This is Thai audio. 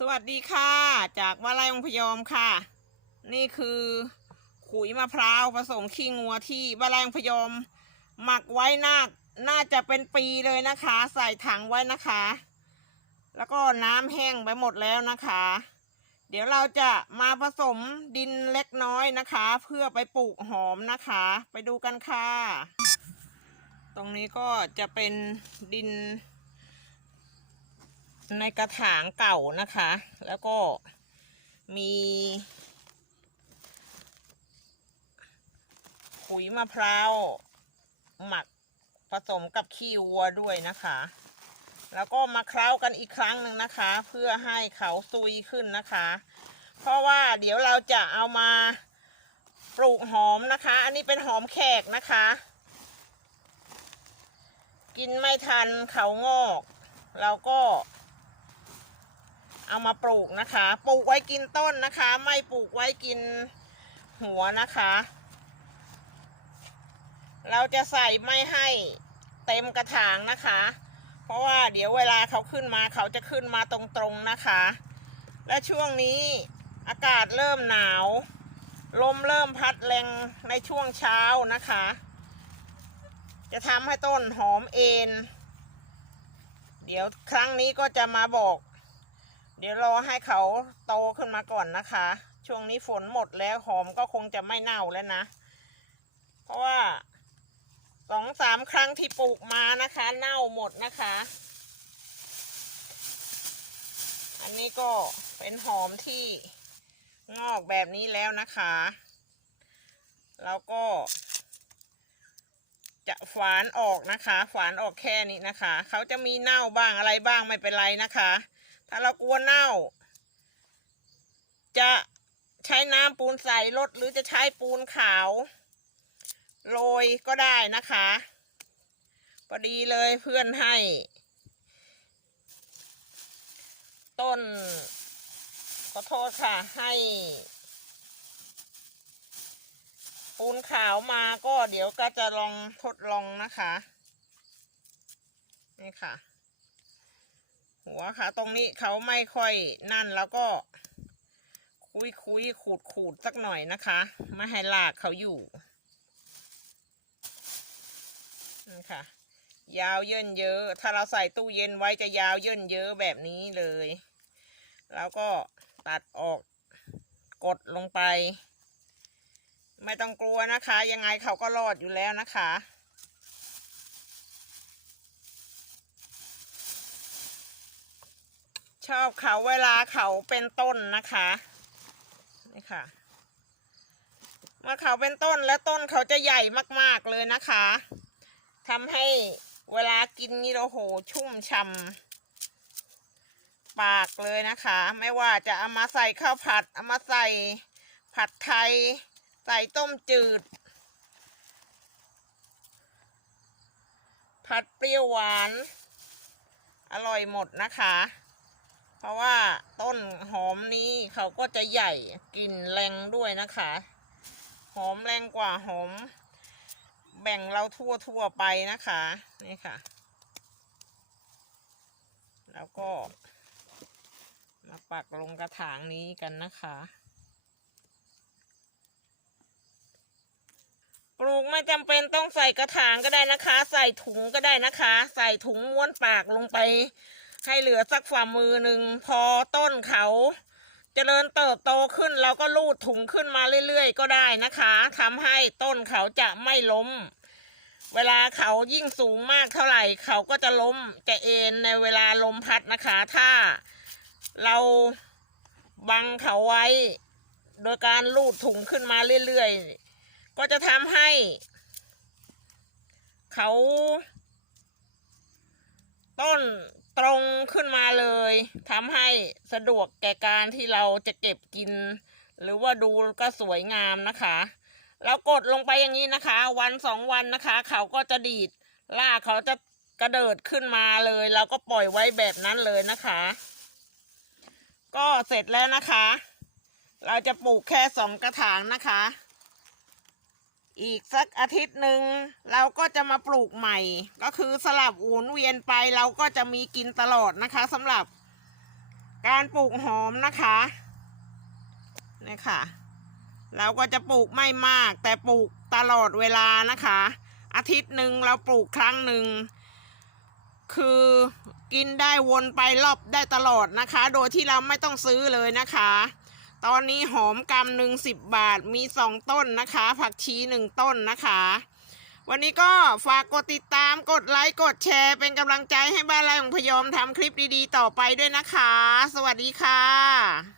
สวัสดีค่ะ จากวาลัยองพยอมค่ะ นี่คือขุยมะพร้าวผสมขี้งัวที่วาลัยองพยอม หมักไว้น่าน่าจะเป็นปีเลยนะคะ ใส่ถังไว้นะคะ แล้วก็น้ำแห้งไปหมดแล้วนะคะ เดี๋ยวเราจะมาผสมดินเล็กน้อยนะคะ เพื่อไปปลูกหอมนะคะ ไปดูกันค่ะ ตรงนี้ก็จะเป็นดิน ในกระถางเก่านะคะ แล้วก็มี ขุยมะพร้าว หมักผสมกับขี้วัวด้วยนะคะ แล้วก็มาเคล้ากันอีกครั้งหนึ่งนะคะ เพื่อให้เขาซุยขึ้นนะคะ เพราะว่าเดี๋ยวเราจะเอามาปลูกหอมนะคะ อันนี้เป็นหอมแขกนะคะ กินไม่ทันเขางอก เราก็ เอามาปลูกนะคะ ปลูกไว้กินต้นนะคะ ไม่ปลูกไว้กินหัวนะคะ เราจะใส่ไม่ให้เต็มกระถางนะคะ เพราะว่าเดี๋ยวเวลาเขาขึ้นมาเขาจะขึ้นมาตรงๆนะคะ และช่วงนี้อากาศเริ่มหนาว ลมเริ่มพัดแรงในช่วงเช้านะคะ จะทำให้ต้นหอมเอ็นเดี๋ยวครั้งนี้ก็จะมาบอก เดี๋ยวรอให้เขาโตขึ้นมาก่อนนะคะ ช่วงนี้ฝนหมดแล้วหอมก็คงจะไม่เน่าแล้วนะ เพราะว่าสองสามครั้งที่ปลูกมานะคะ เน่าหมดนะคะ อันนี้ก็เป็นหอมที่งอกแบบนี้แล้วนะคะ แล้วก็ จะฝานออกนะคะ ฝานออกแค่นี้นะคะ เขาจะมีเน่าบ้างอะไรบ้างไม่เป็นไรนะคะ ถ้าเรากลัวเน่า จะใช้น้ำปูนใส่รถหรือจะใช้ปูนขาวโรยก็ได้นะคะพอดีเลยเพื่อนให้ ต้น ขอโทษค่ะให้ ปูนขาวมาก็เดี๋ยวก็จะลองทดลองนะคะ นี่ค่ะ หัวค่ะตรงนี้เขาไม่ค่อยนั่นแล้วก็คุยคุยขูดขูดสักหน่อยนะคะ ไม่ให้ลากเขาอยู่นี่ค่ะ ยาวเยินเยอะ ถ้าเราใส่ตู้เย็นไว้จะยาวเยินเยอะแบบนี้เลย แล้วก็ตัดออกกดลงไป ไม่ต้องกลัวนะคะ ยังไงเขาก็รอดอยู่แล้วนะคะ ชอบเขาเวลาเขาเป็นต้นนะคะนี่ค่ะเมื่อเขาเป็นต้นและต้นเขาจะใหญ่มากๆเลยนะคะทำให้เวลากินนี่โอ้โหชุ่มช่ำปากเลยนะคะ ไม่ว่าจะเอามาใส่ข้าวผัดเอามาใส่ผัดไทย ใส่ต้มจืด ผัดเปรี้ยวหวาน อร่อยหมดนะคะ เพราะว่าต้นหอมนี้เขาก็จะใหญ่กลิ่นแรงด้วยนะคะ หอมแรงกว่าหอม แบ่งเราทั่วทั่วๆไปนะคะนี่ค่ะ แล้วก็ มาปักลงกระถางนี้กันนะคะปลูกไม่จำเป็นต้องใส่กระถางก็ได้นะคะ ใส่ถุงก็ได้นะคะ ใส่ถุงม้วนปากลงไป ให้เหลือสักฝ่ามือหนึ่งพอต้นเขาเจริญเติบโตขึ้นเราก็ลูดถุงขึ้นมาเรื่อยๆ ก็ได้นะคะทำให้ต้นเขาจะไม่ล้ม เวลาเขายิ่งสูงมากเท่าไหร่ เขาก็จะล้มจะเอ็นในเวลาลมพัดนะคะ ถ้าเราบังเขาไว้ โดยการลูดถุงขึ้นมาเรื่อยๆ ก็จะทำให้ เขา ต้น ตรงขึ้นมาเลยทำให้สะดวกแก่การที่เราจะเก็บกิน หรือว่าดูก็สวยงามนะคะ เรากดลงไปอย่างนี้นะคะ วันสองวันนะคะ เขาก็จะดีดลากเขาจะกระเดิดขึ้นมาเลยเราก็ปล่อยไว้แบบนั้นเลยนะคะ ก็เสร็จแล้วนะคะ เราจะปลูกแค่สองกระถางนะคะ อีกสักอาทิตย์หนึ่งเราก็จะมาปลูกใหม่ ก็คือสลับหมุนเวียนไปเราก็จะมีกินตลอดนะคะสำหรับการปลูกหอมนะคะนี่ค่ะ เราก็จะปลูกไม่มาก แต่ปลูกตลอดเวลานะคะ อาทิตย์หนึ่งเราปลูกครั้งหนึ่งคือกินได้วนไปรอบได้ตลอดนะคะ โดยที่เราไม่ต้องซื้อเลยนะคะ ตอนนี้หอมกำหนึ่งสิบบาทมีสองต้นนะคะ ผักชีหนึ่งต้นนะคะ วันนี้ก็ฝากกดติดตามกดไลค์กดแชร์ เป็นกำลังใจให้บ้านไร่ของพยอมทำคลิปดีๆ ต่อไปด้วยนะคะ สวัสดีค่ะ